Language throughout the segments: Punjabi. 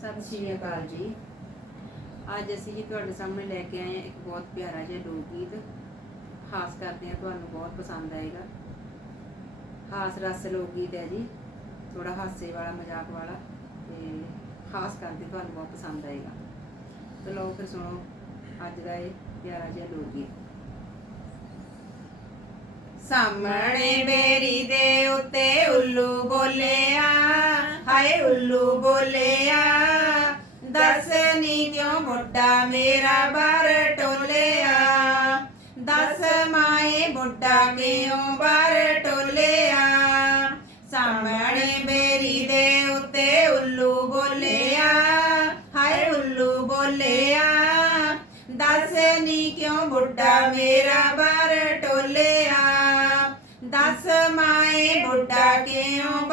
ਸਤਿ ਸ਼੍ਰੀ ਅਕਾਲ ਜੀ। ਅੱਜ ਅਸੀਂ ਜੀ ਤੁਹਾਡੇ ਸਾਹਮਣੇ ਲੈ ਕੇ ਆਏ ਹਾਂ ਇੱਕ ਬਹੁਤ ਪਿਆਰਾ ਜਿਹਾ ਲੋਕ ਗੀਤ। ਖਾਸ ਕਰਦੇ ਹਾਂ ਤੁਹਾਨੂੰ ਬਹੁਤ ਪਸੰਦ ਆਏਗਾ। ਹਾਸ ਰਸ ਲੋਕ ਗੀਤ ਹੈ ਜੀ ਥੋੜਾ ਹਾਸੇ ਵਾਲਾ, ਮਜ਼ਾਕ ਵਾਲਾ ਤੇ ਹਾਸ ਕਰਦੇ ਤੁਹਾਨੂੰ ਬਹੁਤ ਪਸੰਦ ਆਏਗਾ। ਤੇ ਲਓ ਫਿਰ ਸੁਣੋ ਅੱਜ ਦਾ ਇਹ ਪਿਆਰਾ ਜਿਹਾ ਲੋਕ ਗੀਤ। ਸਾਹਮਣੇ ਬੇਰੀ ਦੇ ਉੱਤੇ ਉੱਲੂ ਬੋਲਿਆ ਹਾਏ ਉੱਲੂ ਬੋਲਿਆ, ਦੱਸ ਨੀ ਕਿਉਂ ਮੁੰਡਾ ਮੇਰਾ ਬਾਰ ਟੋਲਿਆ? ਦੱਸ ਮਾਏ ਮੁੰਡਾ ਕਿਉਂ ਬਾਰ ਟੋਲਿਆ? ਸਾਹਮਣੇ ਬੇਰੀ ਦੇ ਉੱਤੇ ਉੱਲੂ ਬੋਲਿਆ, ਹਾਏ ਉੱਲੂ ਬੋਲਿਆ, ਦੱਸ ਨੀ ਕਿਉਂ ਬੁੱਢਾ ਮੇਰਾ ਬਾਰ ਟੋਲਿਆ? ਦੱਸ ਮਾਏ ਬੁੱਢਾ ਕਿਉਂ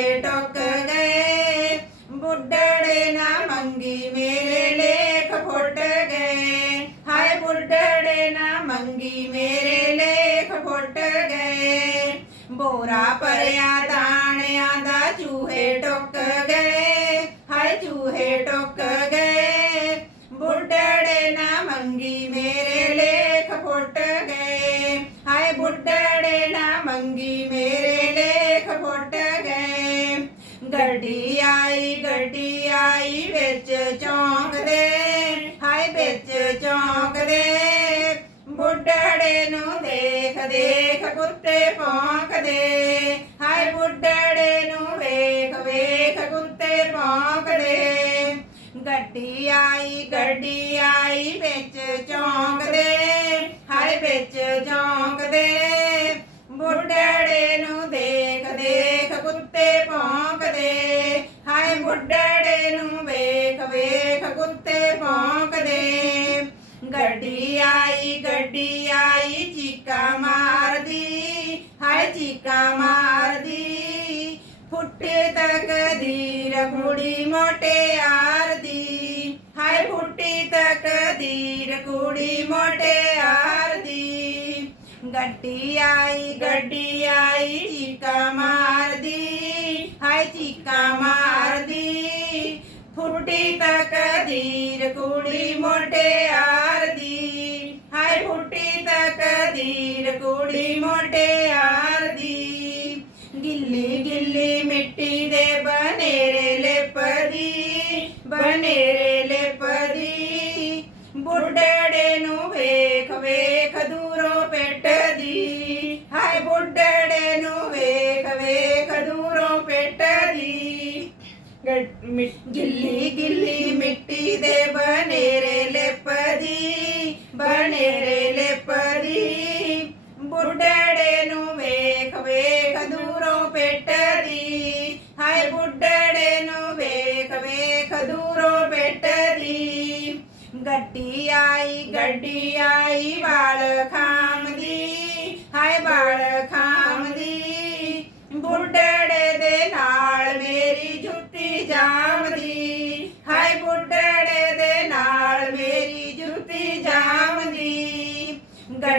ਹਾਏ ਟੁੱਕ ਗਏ। ਬੁੱਢੜੇ ਨਾ ਮੰਗੀ ਮੇਰੇ ਲੇਖ ਫੁੱਟ ਗਏ। ਹਾਏ ਬੁੱਢੜੇ ਨਾ ਮੰਗੀ ਮੇਰੇ ਲੇਖ ਫੁੱਟ ਗਏ। ਬੋਰਾ ਭਰਿਆ ਦਾਣਿਆਂ ਦਾ ਚੂਹੇ ਟੁੱਕ ਗਏ। ਹਾਏ ਚੂਹੇ ਟੁੱਕ ਗੱਡੀ ਆਈ ਗੱਡੀ ਆਈ ਵਿੱਚ ਚੌਂਕ ਦੇ, ਹਾਏ ਵਿੱਚ ਚੌਂਕ ਦੇ। ਬੁੱਢੜੇ ਨੂੰ ਦੇਖ ਦੇਖ ਕੁੱਤੇ ਭੌਂਕਦੇ ਹਾਏ ਬੁੱਢੜੇ ਨੂੰ ਵੇਖ ਵੇਖ ਕੁੱਤੇ ਭੌਂਕਦੇ ਗੱਡੀ ਆਈ ਗੱਡੀ ਆਈ ਵਿੱਚ ਚੌਂਕ ਦੇ, ਹਾਏ ਵਿੱਚ ਚੌਂਕ ਦੇ। ਬੁੱਢੜੇ ਨੂੰ ਦੇਖ ਦੇਖ ਕੁੱਤੇ ਭੌਂਕਦੇ ਬੁੱਢੜੇ ਨੂੰ ਵੇਖ ਵੇਖ ਕੁੱਤੇ ਭੌਂਕਦੇ। ਗੱਡੀ ਆਈ ਗੱਡੀ ਆਈ, ਚੀਕਾ ਮਾਰਦੀ, ਹਾਏ ਚੀਕਾ ਮਾਰਦੀ। ਫੁੱਟੇ ਤੱਕ ਕੁੜੀ ਮੋਟਿਆਰ ਦੀ ਹਾਏ ਫੁੱਟੀ ਤੱਕ ਦੀਰ ਕੁੜੀ ਮੋਟਿਆਰ ਦੀ ਗੱਡੀ ਆਈ ਗੱਡੀ ਆਈ, ਚੀਕਾ ਮਾਰਦੀ, ਹਾਏ ਚੀਕਾ ਮਾਰ ਫੁੱਟੀ ਤੱਕ ਕੁੜੀ ਮੋਟਿਆਰ ਦੀ ਹਾਏ ਫੁੱਟੀ ਤੱਕ ਕੁੜੀ ਮੋਟਿਆਰ ਦੀ ਗਿੱਲੀ ਗਿੱਲੀ ਮਿੱਟੀ ਦੇ ਬਨੇਰੇ ਲਿਪਦੀ ਬਨੇਰੇ ਲਿਪਦੀ। ਬੁੱਢੜੇ ਨੂੰ ਵੇਖ ਵੇਖ ਦੂਰੋਂ ਪਿੱਟਦੀ ਗਿੱਲੀ ਗਿੱਲੀ ਮਿੱਟੀ ਦੇ ਬਨੇਰੇ ਲੇਪਦੀ ਬਨੇਰੇ ਲੇਪਦੀ। ਬੁੱਢੜੇ ਨੂੰ ਵੇਖ ਵੇਖ ਦੂਰੋਂ ਪਿੱਟਦੀ। ਹਾਏ ਬੁੱਢੜੇ ਨੂੰ ਵੇਖ ਵੇਖ ਦੂਰੋਂ ਪਿੱਟਦੀ। ਗੱਡੀ ਆਈ ਗੱਡੀ ਆਈ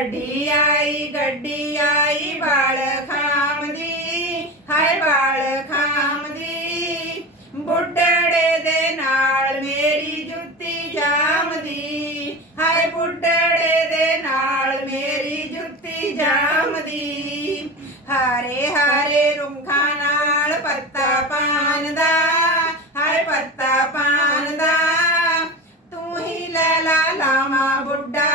ਗੱਡੀ ਆਈ ਗੱਡੀ ਆਈ ਵਾਲ ਖਾਮਦੀ, ਹਾਏ ਵਾਲ ਖਾਮਦੀ। ਬੁੱਢੜੇ ਦੇ ਨਾਲ ਮੇਰੀ ਜੁੱਤੀ ਜਾਮਦੀ, ਹਾਏ ਬੁੱਢੜੇ ਦੇ ਨਾਲ ਮੇਰੀ ਜੁੱਤੀ ਜਾਮਦੀ। ਹਾਰੇ ਹਾਰੇ ਰੁੱਖਾਂ ਨਾਲ ਪੱਤਾ ਪਾਨ ਦਾ ਹਾਏ ਪੱਤਾ ਪਾਨ ਦਾ ਤੂੰ ਹੀ ਲੈ ਲਾ ਲਾਵਾਂ ਬੁੱਢਾ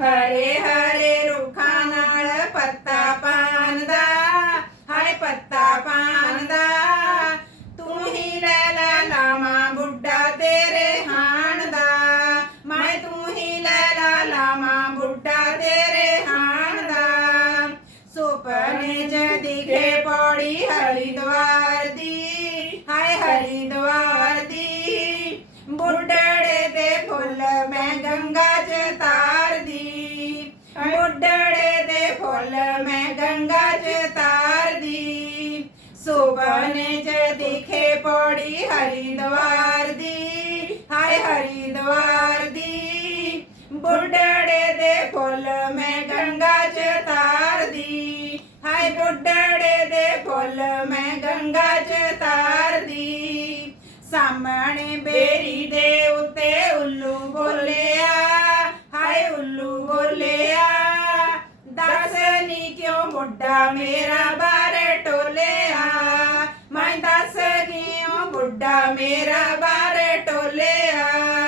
ਹਰੇ ਹਰੇ ਉੱਡੜੇ ਦੇ ਫੁੱਲ ਮੈਂ ਗੰਗਾ ਚ ਤਾਰਦੀ। ਸੁਪਨੇ ਚ ਦਿਖੇ ਪੌੜੀ ਹਰੀ ਹਰਿਦਵਾਰ ਦੀ ਹਾਏ ਹਰੀ ਬੁੱਢਾ ਮੇਰਾ ਬਾਰ ਟੋਲਿਆ। ਮੈਂ ਦੱਸ ਗਿਓ ਬੁੱਢਾ ਮੇਰਾ ਬਾਰ ਟੋਲਿਆ।